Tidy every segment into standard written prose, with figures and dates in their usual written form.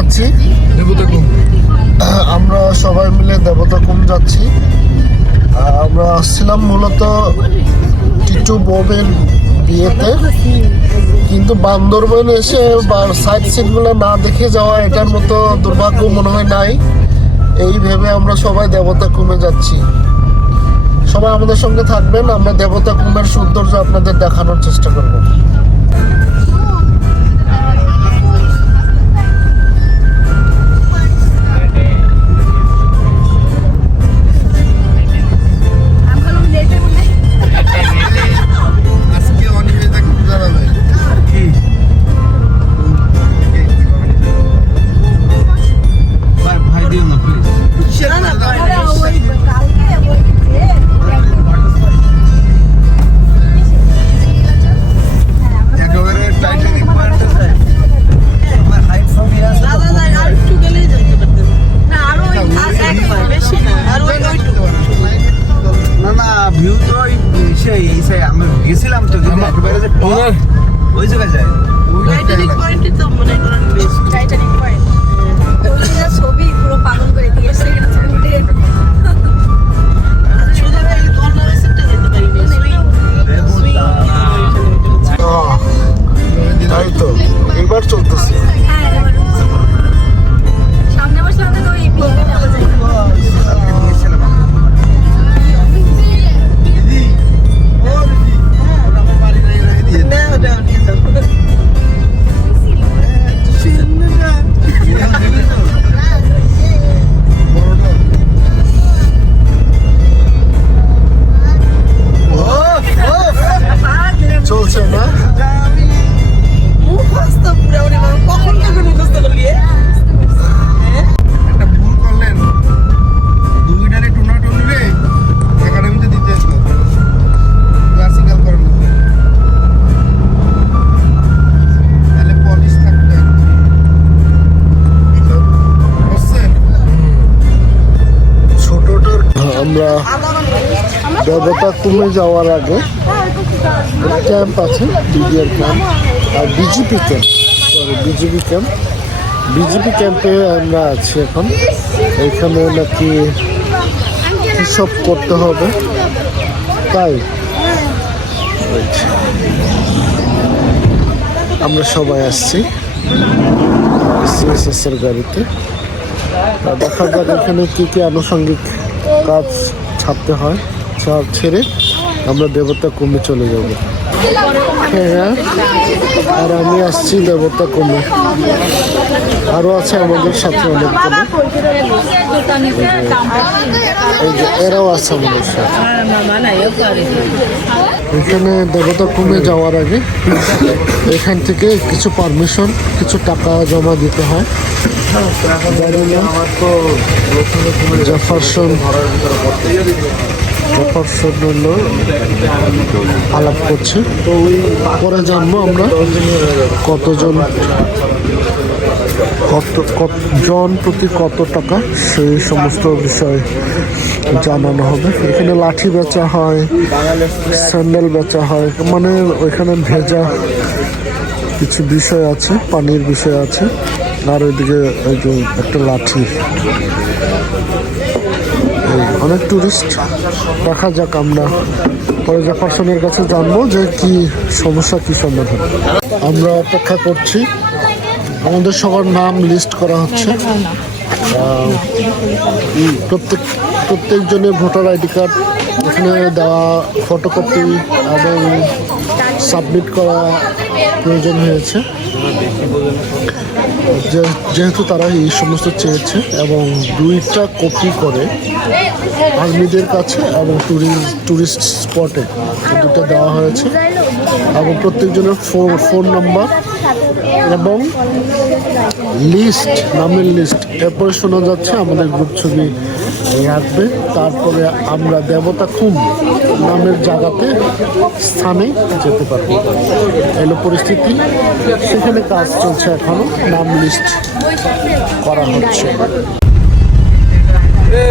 যাচ্ছি দেবতাকুম। আমরা সবাই মিলে দেবতাকুম যাচ্ছি। আমরা আসছিলাম মূলত টিটু বউয়ের বিয়েতে, কিন্তু বান্দরবান এসে সাইড সিনগুলো না দেখে যাওয়া এটার মতো দুর্ভাগ্য মনে হয় নাই। এই ভেবে আমরা সবাই দেবতাকুমে যাচ্ছি। সবাই আমাদের সঙ্গে থাকবেন, আমরা দেবতাকুমের সৌন্দর্য আপনাদের দেখানোর চেষ্টা করব। গেছিলাম তো ওই জায়গায় যায় টাইটানিক পয়েন্টে তো মনে করেন বেশ টাইটানিক পয়েন্ট ওইটা ছবি পুরো পাগল করে দিয়েছে তাই তো এবার চলতেছে। সামনে বসে আমাদের তো এই বিয়ে যাওয়া যায়। চলছে না একটা ভুল করলেন, দুইটারে টুনা টুনবে একাডেমিতে দিতে আসলো ক্লাসিক্যাল করেন তাহলে পলিশ থাকবে। ছোটটার আমরা দেবতাকুমে যাওয়ার আগে ক্যাম্প আছে, বিডিআর ক্যাম্প আর বিজেপি ক্যাম্প, বিজেপি ক্যাম্পে আমরা আছি এখন। এখানে নাকি সব করতে হবে, তাই আমরা সবাই আসছি সিএসএস এর গাড়িতে। দেখা যাক এখানে কি কি আনুষঙ্গিক কাজ ছাড়তে হয়, ছেড়ে আমরা দেবতাকুমে চলে যাব। হ্যাঁ, আর আমি আসছি দেবতাকুমে, আরো আছে আমাদের সাথে অনেকগুলো, এই যে এরাও আছে আমাদের সাথে। এখানে দেবতাকুমে যাওয়ার আগে এখান থেকে কিছু পারমিশন, কিছু টাকা জমা দিতে হয়। জেফারসন হলো আলাপ করছে, তো ওই পরে জানবো আমরা কতজন প্রতি কত টাকা, সেই সমস্ত বিষয় জানানো হবে। এখানে লাঠি বেচা হয়, স্যান্ডেল বেচা হয়, মানে ওইখানে ভেজা কিছু বিষয় আছে, পানির বিষয় আছে, আর ওইদিকে এই যে একটা লাঠি। অনেক টুরিস্ট, দেখা যাক আমরা পরে জাফরসনের কাছে জানবো যে কি সমস্যা, কি সমাধান। আমরা অপেক্ষা করছি, আমাদের সবার নাম লিস্ট করা হচ্ছে। প্রত্যেকজনের ভোটার আইডি কার্ড এখানে দেওয়া, ফটোকপি এবং সাবমিট করা প্রয়োজন হয়েছে, যেহেতু তারা এই সমস্ত চেয়েছে, এবং 2টা কপি করে আর্মিদের কাছে এবং টুরিস্ট স্পটে 2টা দেওয়া হয়েছে, এবং প্রত্যেকজনের ফোন নাম্বার এবং লিস্ট, নামের লিস্ট। এরপরে শোনা যাচ্ছে আমাদের গ্রুপ ছবি রাখবে, তারপরে আমরা দেবতাকুম নামের জায়গাতে স্থানে যেতে পারবো। এলো পরিস্থিতি, সেখানে কাজ চলছে এখনো, নাম লিস্ট করা হচ্ছে।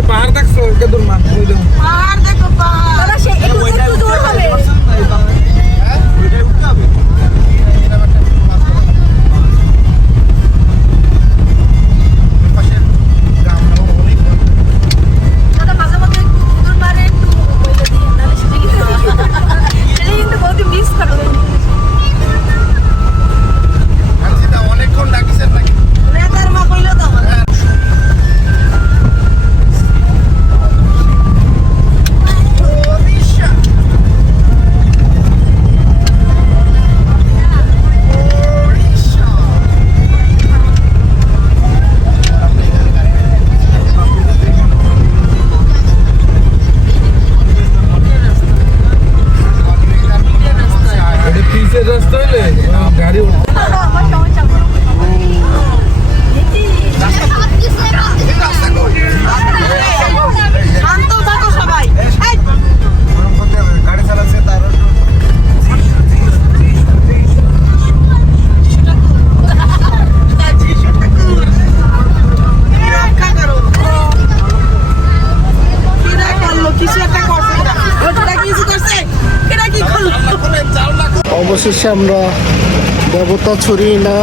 পাহাড় দেখছো? পাহাড় দেখো, পাহাড় একটু দূর হবে। অবশেষে আমরা দেবতা ছড়ি না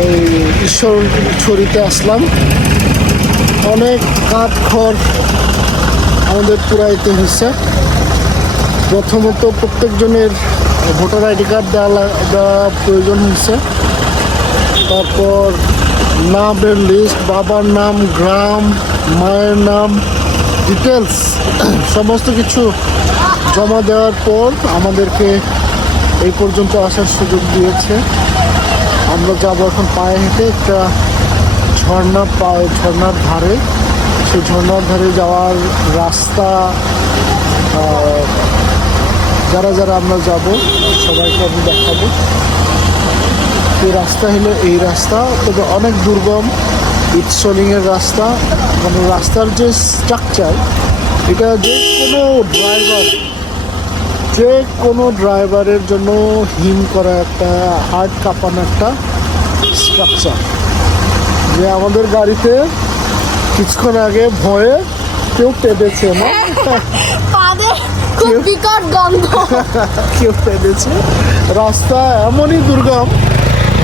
এই ঈশ্বর ছড়িতে আসলাম। অনেক কাঠ খড় আমাদের পুরাইতে হয়েছে। প্রথমত প্রত্যেকজনের ভোটার আইডি কার্ড দেওয়া প্রয়োজন হয়েছে। তারপর নামের লিস্ট, বাবার নাম, গ্রাম, মায়ের নাম, ডিটেলস সমস্ত কিছু জমা দেওয়ার পর আমাদেরকে এই পর্যন্ত আসার সুযোগ দিয়েছে। আমরা যাবো এখন পায়ে হেঁটে একটা ঝর্ণার ধারে। সেই ঝর্ণার ধারে যাওয়ার রাস্তা যারা যারা আমরা যাব সবাইকে আমি দেখাবো। এই রাস্তা হলো এই রাস্তা, তবে অনেক দুর্গম, ইটসলিংয়ের রাস্তা। মানে রাস্তার যে স্ট্রাকচার, এটা যে কোনো ড্রাইভারের জন্য হিম করা একটা হার্ট কাঁপানো একটা স্ট্রাকচার। যে আমাদের গাড়িতে কিছুক্ষণ আগে ভয়ে কেউ পেঁদেছে না, খুব বিকট গন্ধ। কেউ পেঁদেছে। রাস্তা এমনই দুর্গম,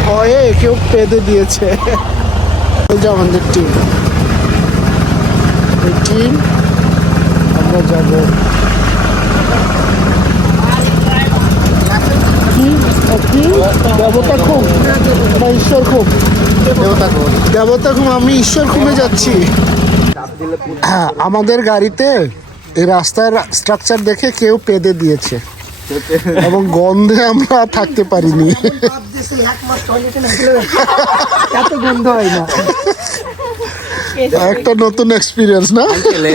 ভয়ে কেউ পেঁদে দিয়েছে। এই যে আমাদের টিম, এই টিম আমরা যাব। দেবতা খুব না ঈশ্বর খুব? দেবতা খুব। আমি ঈশ্বর খুমে যাচ্ছি। হ্যাঁ, আমাদের গাড়িতে এই রাস্তার স্ট্রাকচার দেখে কেউ পেঁদে দিয়েছে এবং গন্ধে আমরা থাকতে পারিনি। এত গন্ধ হয় না। একটা নতুন এক্সপিরিয়েন্স না?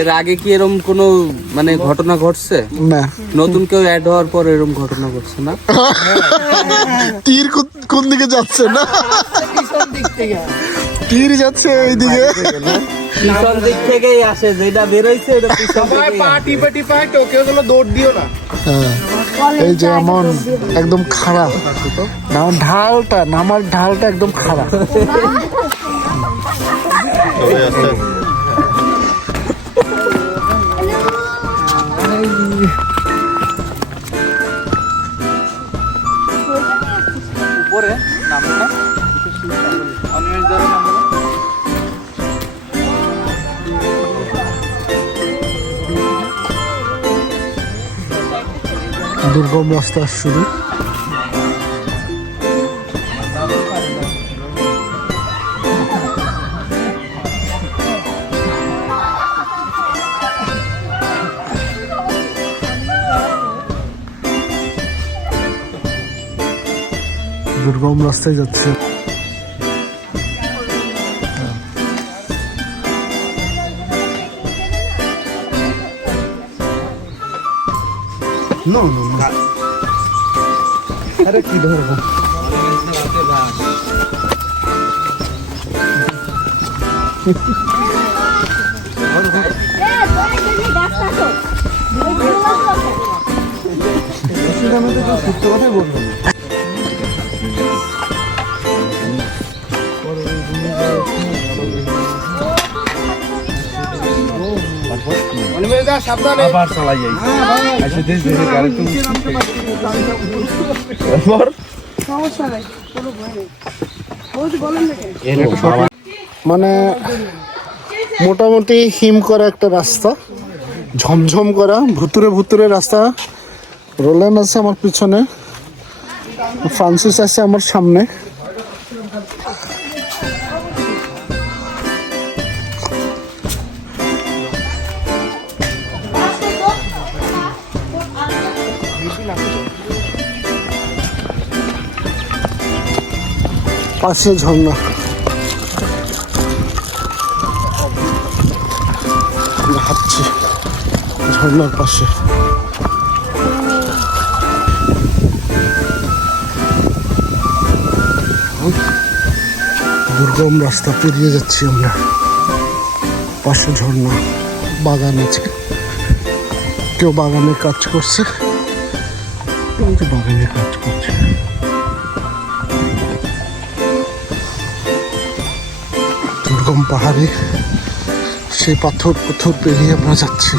এর আগে কি এরকম কোনো মানে ঘটনা ঘটছে? না। নতুন কেউ অ্যাড হওয়ার পর এরকম ঘটনা ঘটছে না? তীর কোন দিকে যাচ্ছে না? তীর যাচ্ছে এইদিকে। পিছন দিক থেকেই আসে, যেটা বেরোইছে এটা পিছন থেকেই আসে। দৌড় দিও না। হ্যাঁ, এই যে এমন একদম খারাপ নামার ঢালটা একদম খারাপ। উপরে নামবে না? অনিমেষ ধরে নামবে না? দুর্গম রাস্তা শুরু। দুর্গম রাস্তায় যাচ্ছে। আরে কি ধরবো? আবার চালাই যাই। আচ্ছা দেশ দেশে গাড়ি তো মানে মোটামুটি হিম করা একটা রাস্তা, ঝমঝম করা, ভুতুরে রাস্তা। রোলেন আছে আমার পিছনে, ফ্রান্সিস আছে আমার সামনে। পাশে ঝর্ণা, হাঁটছি ঝর্ণার পাশে। দুর্গম রাস্তা পেরিয়ে যাচ্ছি আমরা। পাশে ঝর্ণা, বাগান আছে, কেউ বাগানে কাজ করছে, কেউ বাগানে কাজ করছে। দুর্গম পাহাড়ে সেই পাথর পেরিয়ে আমরা যাচ্ছি।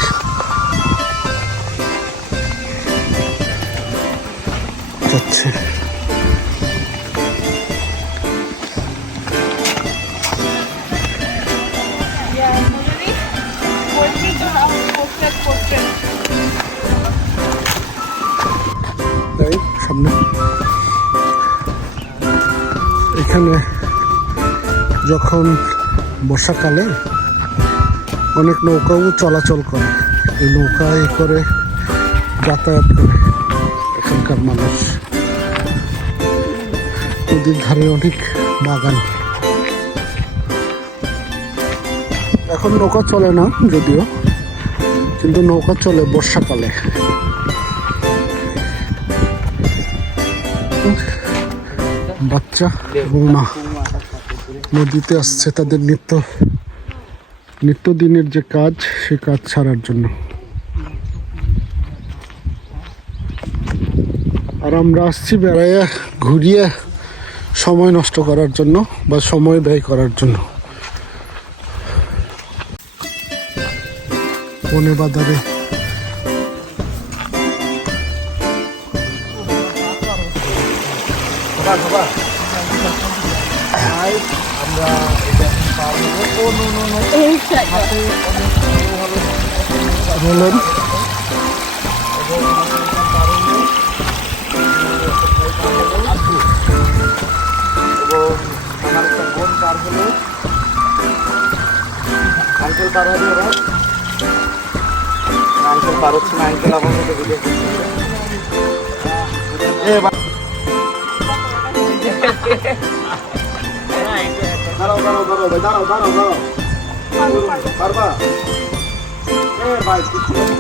যাচ্ছে। সামনে এখানে যখন বর্ষাকালে অনেক নৌকাও চলাচল করে, এই নৌকায় করে যাতায়াত করে এখানকার মানুষ। নদীর ধারে অনেক বাগান। এখন নৌকা চলে না যদিও, কিন্তু নৌকা চলে বর্ষাকালে। বাচ্চা এবং মা নদীতে আসছে তাদের নিত্যদিনের যে কাজ, সে কাজ ছাড়ার জন্য। আর আমরা আসছি বেড়াইয়া ঘুরিয়ে সময় নষ্ট করার জন্য বা সময় ব্যয় করার জন্য। বনে বাজারে বলেন আঙ্কেল পার হবে ওরা, আঙ্কেল পার হচ্ছে না, আঙ্কেল আমার মতো ভিডিও করছে। দাঁড়াও দাঁড়াও দাঁড়াও ভাই, দাঁড়াও দাঁড়াও দাঁড়াও, পারবা? ভাই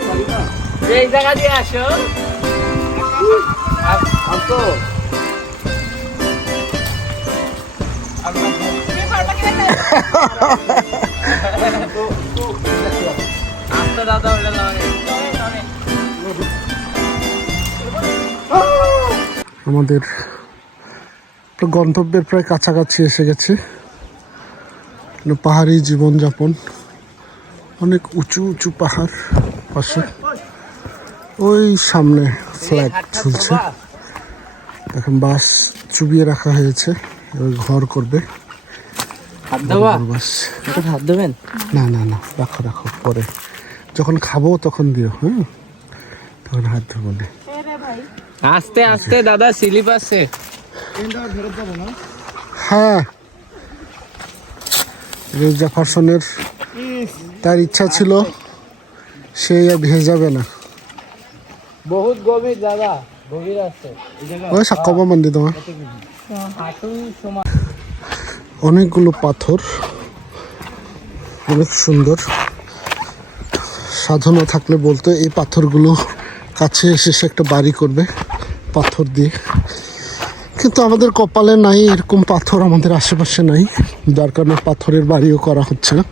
পারি না, এই জায়গা দিয়ে আসো। আসো আমাদের গন্তব্যের প্রায় কাছাকাছি এসে গেছে। পাহাড়ি জীবনযাপন, অনেক উঁচু উঁচু পাহাড় পাশে। ওই সামনে ফ্ল্যাগ ঝুলছে, এখন বাঁশ চুবিয়ে রাখা হয়েছে, এবার ঘর করবে। হাত দেওয়া, বাস হাত দেবেন? না না না, রাখো রাখো, পরে যখন খাবো তখন দিও। হ্যাঁ, তখন হাত ধরবো না। আস্তে আস্তে দাদা, স্লিপ আছে। হ্যাঁ, জাফারসনের তার ইচ্ছা ছিল সে আর ভেজাবে না। বহুত গভীর দাদা, গভীর আছে। ওই সাক্কাবা মন্দির তোমার হাঁটু সমান। অনেকগুলো পাথর, অনেক সুন্দর। সাধনা থাকলে বলতো এই পাথরগুলো কাছে এসে সে একটা বাড়ি করবে পাথর দিয়ে, কিন্তু আমাদের কপালে নাই এরকম পাথর, আমাদের আশেপাশে নাই, যার কারণে পাথরের বাড়িও করা হচ্ছে না।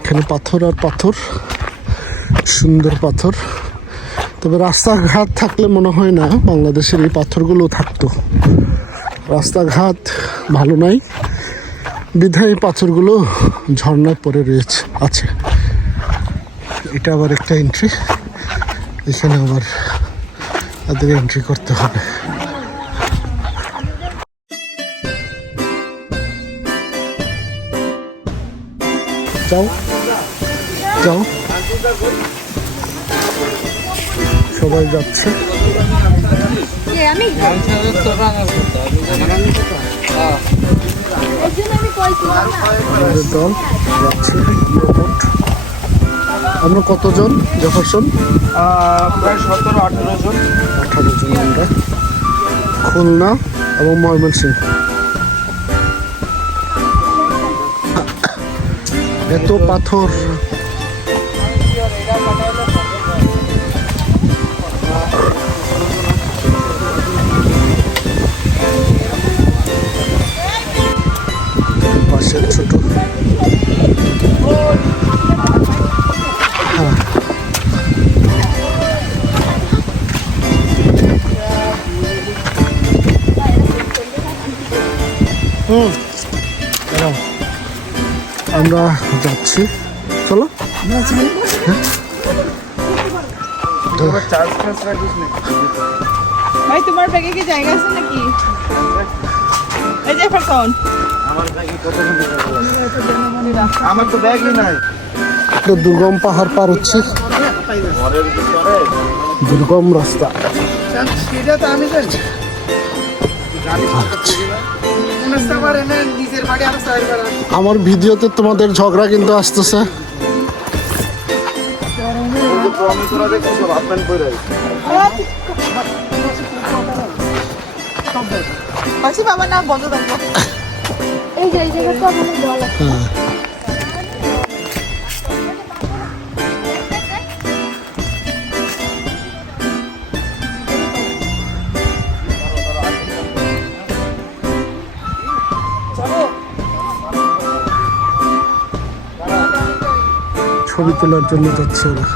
এখানে পাথর আর পাথর, সুন্দর পাথর। তবে রাস্তাঘাট থাকলে মনে হয় না বাংলাদেশের এই পাথরগুলো থাকতো। রাস্তাঘাট ভালো নাই বিধায় এই পাথরগুলো ঝর্ণায় পড়ে রয়েছে আছে। এটা আবার একটা এন্ট্রি, এখানে আবার তাদের এন্ট্রি করতে হবে। যাও যাও, সবাই যাচ্ছে। আমি আমাদের দল যাচ্ছে এয়ারপোর্ট। আমরা কতজন জাফরসন? প্রায় 17-18 জন। 18 জন আমরা, খুলনা এবং ময়মনসিংহ। এত পাথর, পাশের ছোট আমরা যাচ্ছি, চলো। ভাই তোমার ব্যাগে কি জায়গা আছে নাকি? এই যে ফোন। আমার ব্যাগে কত টাকা আছে? আমার তো ব্যাগই নাই। একটা দুর্গম পাহাড় পার হচ্ছে, ঘরের ভিতরে দুর্গম রাস্তা। সেটা তো আমি জানি। আমার ভিডিওতে তোমাদের ঝগড়া কিন্তু আসতেছে। প্রমিস করা দেখছো হাফ প্যান্ট পরে। মাসি বাবা না বন্ধ থাকবো। এই যে তো আমাদের জল আছে। হ্যাঁ, ছবি তোলার জন্য যাচ্ছে ওরা।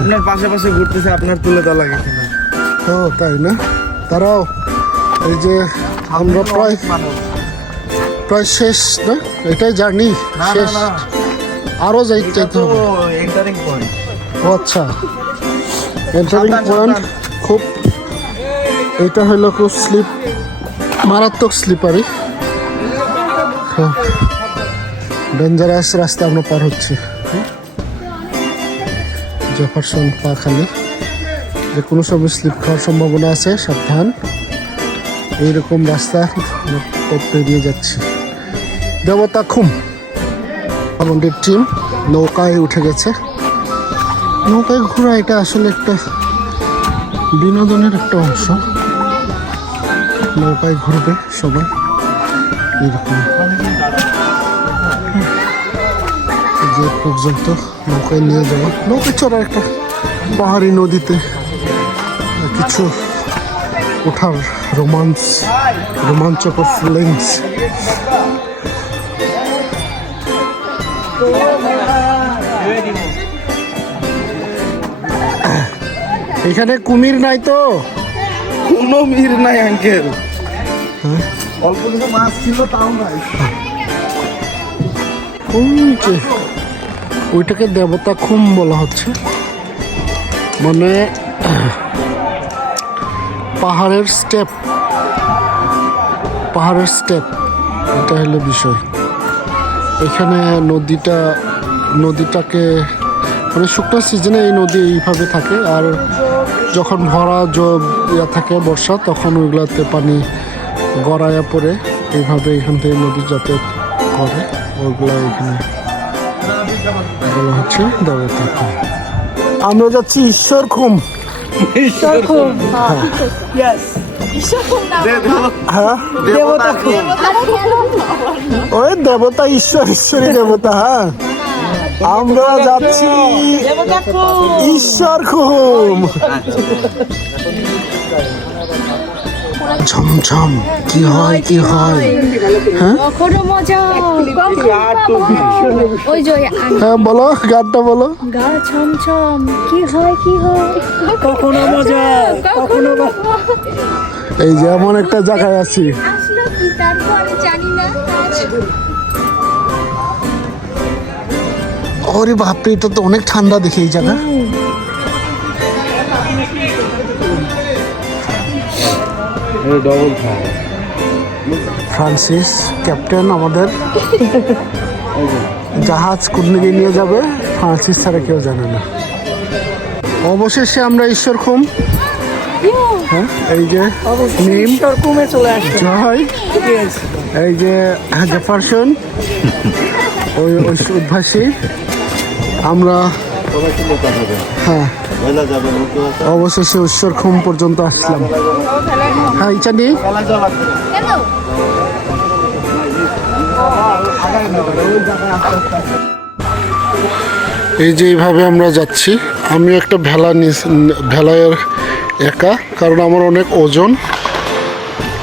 আপনার পাশে ঘুরতেছে, আপনার তুলে দেওয়া লাগে কিনা? ও তাই না? তারাও এই যে আমরা প্রায় শেষ না, এটাই জার্নি শেষ, আরো যাইতে হবে। Entering point. ও আচ্ছা, এন্টারিং পয়েন্ট। খুব এটা হলো খুব মারাত্মক স্লিপারি, ডেঞ্জারাস রাস্তা আমরা পার হচ্ছি। জেফারসন পাখালি, যে কোনো সময় স্লিপ খাওয়ার সম্ভাবনা আছে, সাবধান। এইরকম রাস্তা আমরা পেরিয়ে যাচ্ছি। দেবতা খুম আমাদের টিম নৌকায় উঠে গেছে। নৌকায় ঘোরা এটা আসলে একটা বিনোদনের একটা অংশ। নৌকায় ঘুরবে সবাই এরকম, যে পর্যন্ত নৌকায় নিয়ে যাওয়া, নৌকায় চড়ার একটা পাহাড়ি নদীতে কিছু ওঠার রোমাঞ্চকর ফিলিংস। এখানে কুমির নাই তো? কোনো মির নাই আঙ্কেল, অল্প কিছু মাছ ছিল তাও নাই। ওইটাকে দেবতা খুম বলা হচ্ছে, মানে পাহাড়ের স্টেপ এটা হলো বিষয়। এখানে নদীটাকে মানে শুকনো সিজনে এই নদী এইভাবে থাকে, আর যখন ভরা থাকে বর্ষা, তখন ওইগুলাতে পানি গড়াইয়া পড়ে এইভাবে এখান থেকে নদী যাতায়াত করে। ওইগুলা এখানে বলা হচ্ছে দেবতা খুম। আমরা যাচ্ছি ঈশ্বর খুম। হ্যাঁ, দেবতা খুব। ওই দেবতা ঈশ্বরী দেবতা। হ্যাঁ, আমরা যাচ্ছি ঈশ্বর খুম। ঝমঝম কি হয় হ্যাঁ, কখনো মজা, ওই যে হ্যাঁ বলো, গানটা বলো। গা ছমছম কি হয় কখনো মজা, কখনো এই যে এমন একটা জায়গায় আছি, আসলো কি তারপরে জানি না। ওরে বাপরে, এটা তো অনেক ঠান্ডা দেখে এই জায়গা। ফ্রান্সিস ক্যাপ্টেন আমাদের, জাহাজ কোন দিকে নিয়ে যাবে ফ্রান্সিস ছাড়া কেউ জানে না। অবশেষে আমরা ঈশ্বর খুম, হ্যাঁ, এই যে নিম কুমে চলে আসে। জয়, এই যে জেফারসন, ওই উদ্ভাসী। আমরা হ্যাঁ অবশেষে ঈশ্বর খুম পর্যন্ত আসলাম। হ্যাঁ ইচানি, এই যে এইভাবে আমরা যাচ্ছি। আমি একটা ভেলায় একা, কারণ আমার অনেক ওজন,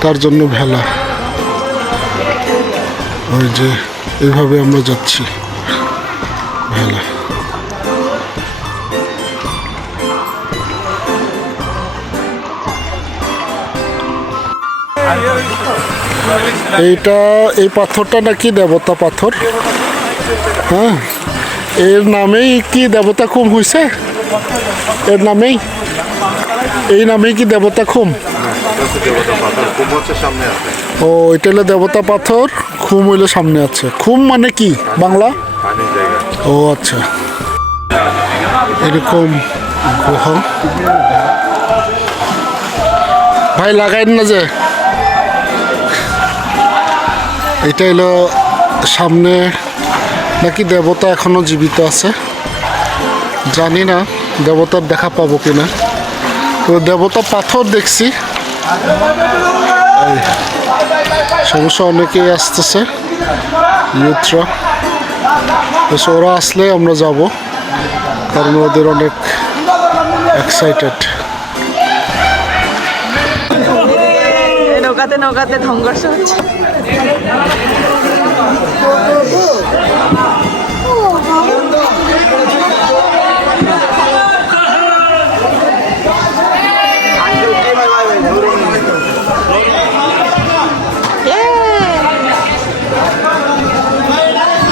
তার জন্য ভেলা। ওই যে এইভাবে আমরা যাচ্ছি ভেলা। এই পাথরটা নাকি দেবতা পাথর। হ্যাঁ, এর নামেই কি দেবতা খুব হয়েছে। এর নামেই এই নামেই কি দেবতা খুম? ও এটা হলো দেবতা পাথর, খুম হইলে সামনে আছে। খুম মানে কি বাংলা? ও আচ্ছা, এরকম গুহা। ভাই লাগাইন না যে, এটা হলো সামনে নাকি দেবতা এখনো জীবিত আছে, জানি না দেবতার দেখা পাবো কিনা। তো দেবতা পাথর দেখছি, সমস্যা অনেকেই আসতেছে ইউথরা, ওরা আসলে আমরা যাব, কারণ ওদের অনেক এক্সাইটেড। নৌকাতে নৌকাতে সংঘর্ষ হচ্ছে।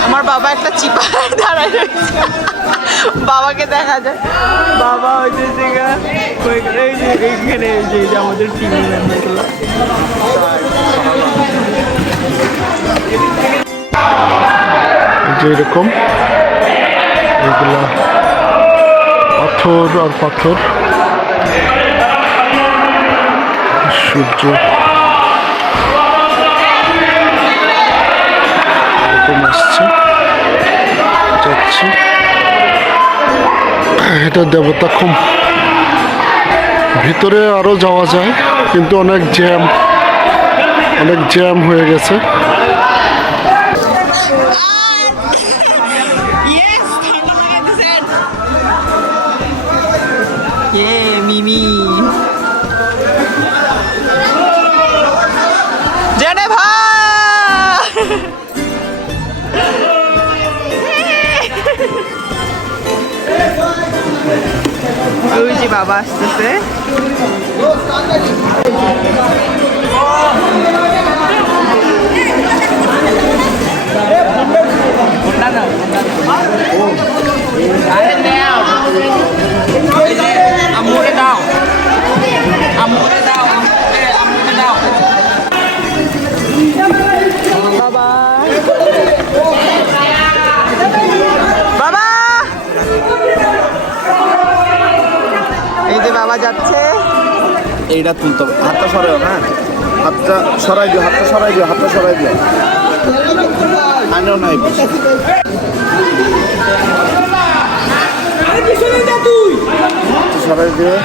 আমার বাবা একটা চিপায় দাঁড়ায় রয়েছে, বাবাকে দেখা যায়। বাবা হচ্ছে এইখানে এই যে আমাদের টিমের মেম্বারগুলো। যে এরকম এগুলা পাথর আর পাথর, সূর্য এরকম আসছে যাচ্ছে। এটা দেবতা খুম, ভিতরে আরো যাওয়া যায় কিন্তু অনেক জ্যাম হয়ে গেছে। মিমি জেনেভা, ওই যে বাবা আসতেছে। বাবা বাবা, এই যে বাবা যাচ্ছে। এইটা তুলতে হবে, হাতটা সরাই, হ্যাঁ হাতটা সরাই দিও, হাতটা সরাই দিও, হাতটা সরাই দিও। আনো নাই সরাই দিও।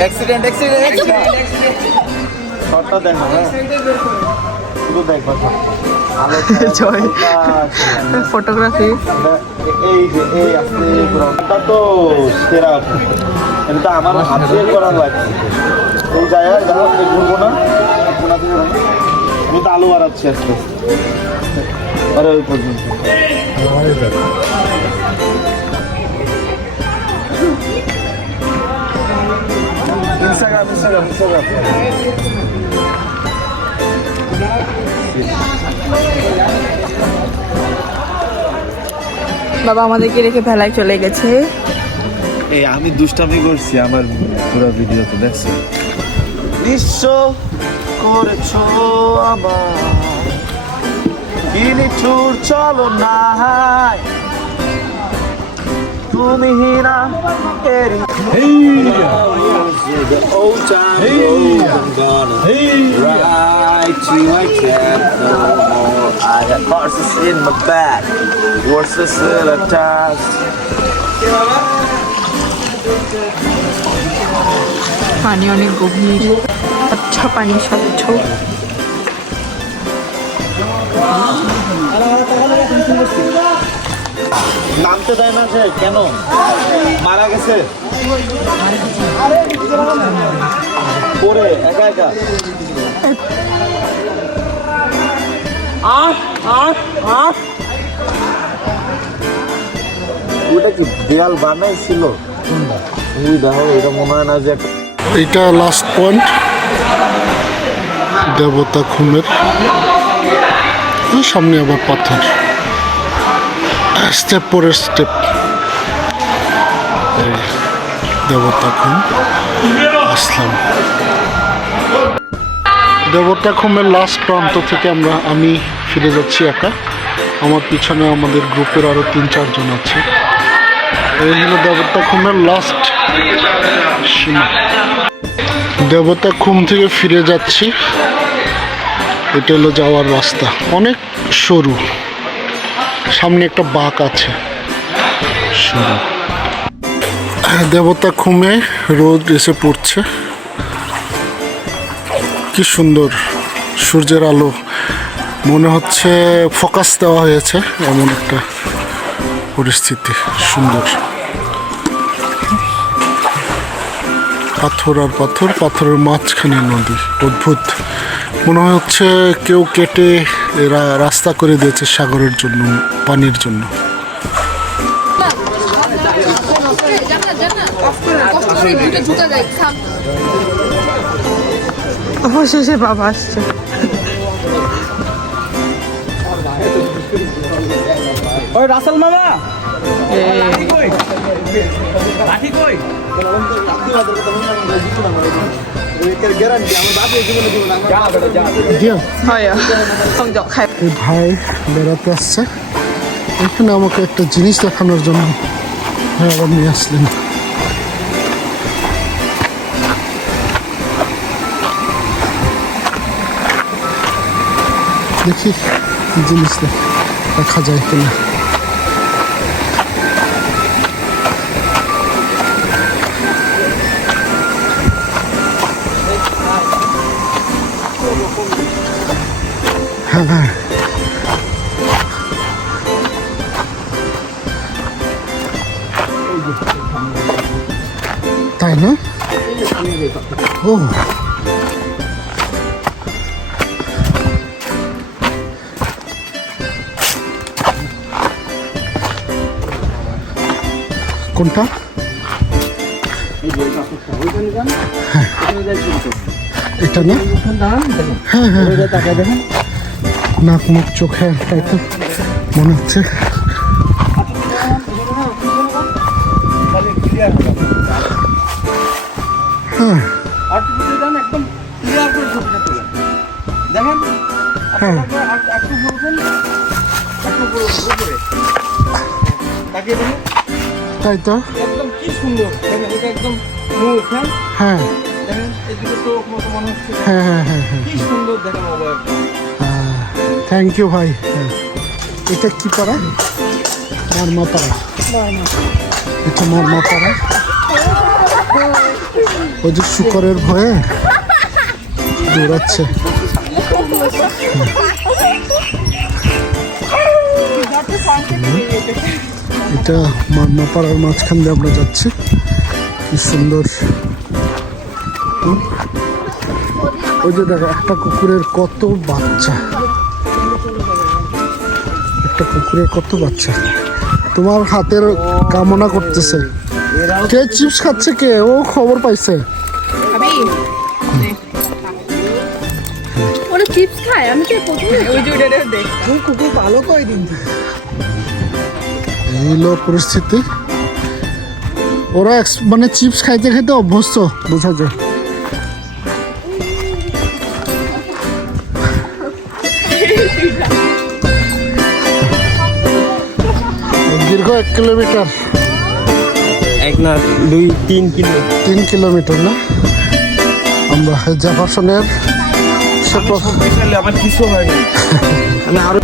অ্যাক্সিডেন্ট শটটা দেখো, হ্যাঁ শুধু দেখবা ফটোগ্রাফি। এই যে এই আপনি এটা তো সেরা, এটা তো আমার হাত দিয়ে করা লাগছে। এই জায়গায় যারা ঘুরবো না, আমি তো আলু বাড়াচ্ছি আজকে, আরে ওই পর্যন্ত। ইনস্টাগ্রাম বাবা আমাদেরকে রেখে ভেলায় চলে গেছে। এই আমি দুষ্টামি করছি আমার পুরো ভিডিওতে, দেখছি নিঃস্ব করেছো আমার কি নিঠুর চলো না, তুমি না এরি the old time road I'm gonna ride to I can't no more. I got horses in my back, horses still attached. পানি অনেক গভীর, আচ্ছা পানি স্বচ্ছ। নামতে দেয় না সে কেন মারা গেছে পরে একা একা ওটা কি দেয়াল বানাইছিল ওই দেখো এটা মনে হয় না যে এটা লাস্ট পয়েন্ট দেবতা খুমের সামনে আবার পাথর স্টেপ পরের স্টেপ দেবতা খুম আসলাম দেবতা খুমের লাস্ট প্রান্ত থেকে আমি ফিরে যাচ্ছি একা আমার পিছনে আমাদের গ্রুপের আরো 3-4 জন আছে এই হলো দেবতা খুমের লাস্ট সীমা দেবতা খুম থেকে ফিরে যাচ্ছি এটা হলো যাওয়ার রাস্তা অনেক সরু সামনে একটা বাঁক আছে সরু দেবতা খুমে রোদ এসে পড়ছে কি সুন্দর সূর্যের আলো মনে হচ্ছে ফোকাস দেওয়া হয়েছে এমন একটা পরিস্থিতি সুন্দর পাথর আর পাথর পাথরের মাঝখানে নদী অদ্ভুত মনে হচ্ছে কেউ কেটে এরা রাস্তা করে দিয়েছে সাগরের জন্য পানির জন্য অবশেষে বাবা আসছে ওই রাসেল মামা লাঠি কই এই ভাই বেড়াতে আসছে এখানে আমাকে একটা জিনিস দেখানোর জন্য হ্যাঁ আবার নিয়ে আসলেন দেখি কি জিনিস দেখা যায় কিনা হ্যাঁ তাই না ও কোনটা এটা না হ্যাঁ হ্যাঁ নাক মুখ চোখে তাই তো মনে হচ্ছে হ্যাঁ একদম ক্লিয়ার করে ছবিটা তোলেন দেখেন হ্যাঁ একটু বলবেন একটু উপরে তাকিয়ে দেখুন তাই তো একদম কি সুন্দর দেখেন এটা একদম মুখ হ্যাঁ দেখেন এদিকে চোখ মতো মনে হচ্ছে হ্যাঁ হ্যাঁ হ্যাঁ হ্যাঁ কি সুন্দর দেখেন অবয়ব থ্যাংক ইউ ভাই হ্যাঁ এটা কি পাড়া মারমা পাড়া এটা মারমা পাড়া ওই যে শুকরের ভয়ে দৌড়াচ্ছে এটা মারমা পাড়ার মাঝখান দিয়ে আমরা যাচ্ছি কি সুন্দর ওই যে দেখো একটা কুকুরের কত বাচ্চা একটা কুকুরের কত বাচ্চা তোমার হাতের কামনা করতেছে কে চিপস খাচ্ছে কে ও খবর পাইছে ওরা চিপস খায় আমি কি প্রথমে ওই যে ওটা দেখ কুকুর ভালো কয় দিন এই হলো পরিস্থিতি ওরা মানে চিপস খাইতে খাইতে অভ্যস্ত বোঝা যায় দীর্ঘ 1 কিলোমিটার 1 না 2-3 কিলো 3 কিলোমিটার না আমরা জাফারসনের আমার কিছু হয়নি আমি আরো